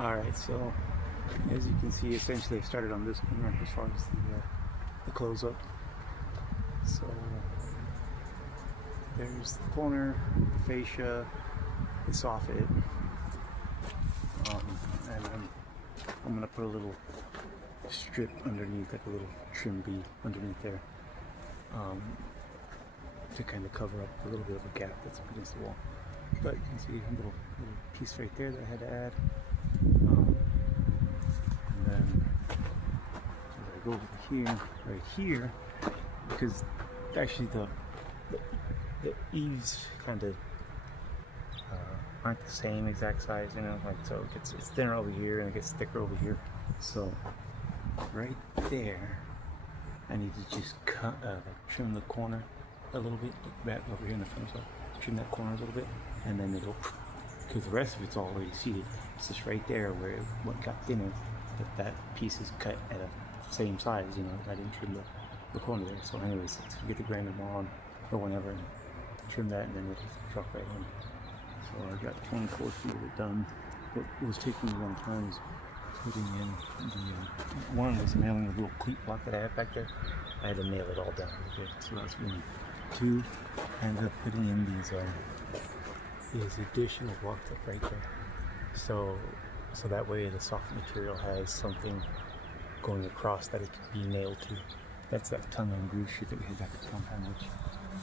Alright, so as you can see, essentially I started on this corner as far as the close up. So there's the corner, the fascia, the soffit, and I'm gonna put a little strip underneath, like a little trim bead underneath there, to kind of cover up a little bit of a gap that's up against the wall. But you can see a little piece right there that I had to add. And then I go over here, right here, because actually the eaves kind of aren't the same exact size, you know, like, so it's thinner over here and it gets thicker over here. So right there, I need to just cut, like trim the corner a little bit, back over here in the front, so trim that corner a little bit, and then it'll, because the rest of it's already seated. It's just right there where what got thinner, that piece is cut at a same size, you know. I didn't trim the corner there. So anyways, let's get the grinder tomorrow or whenever and trim that, and then we'll just truck right in. So I got 24 feet of it done. What was taking me a long time is putting in the one was nailing the little cleat block that I had back there. I had to nail it all down a little bit, so that's one. Two, I ended up putting in these additional blocks up right there. So that way the soft material has something going across that it can be nailed to. That's that tongue and groove shit that we had back at the compound, which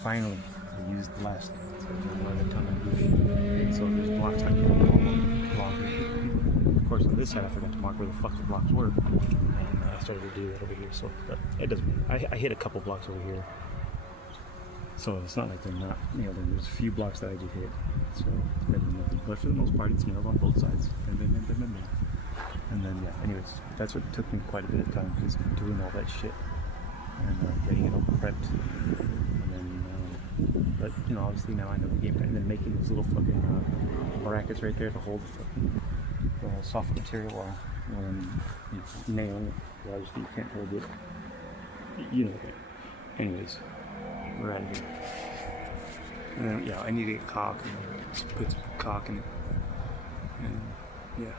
finally I used the last one, the tongue and groove shit. So there's blocks like that all along here. Of course, on this side I forgot to mark where the fuck the blocks were, and I started to do that over here. So but it doesn't matter. I hit a couple blocks over here, so it's not like they're not nailed in. There's a few blocks that I did hit, so it's better than nothing. But for the most part, it's nailed on both sides. And then yeah, anyways, that's what took me quite a bit of time, because doing all that shit and getting it all prepped, and then but you know, obviously now I know the game plan. And then making those little fucking brackets right there to hold the fucking soft material while you nailing it. Obviously you can't hold it, you know. Anyways, we're out of here. And then yeah, I need to get caulk and put some caulk in it, and yeah.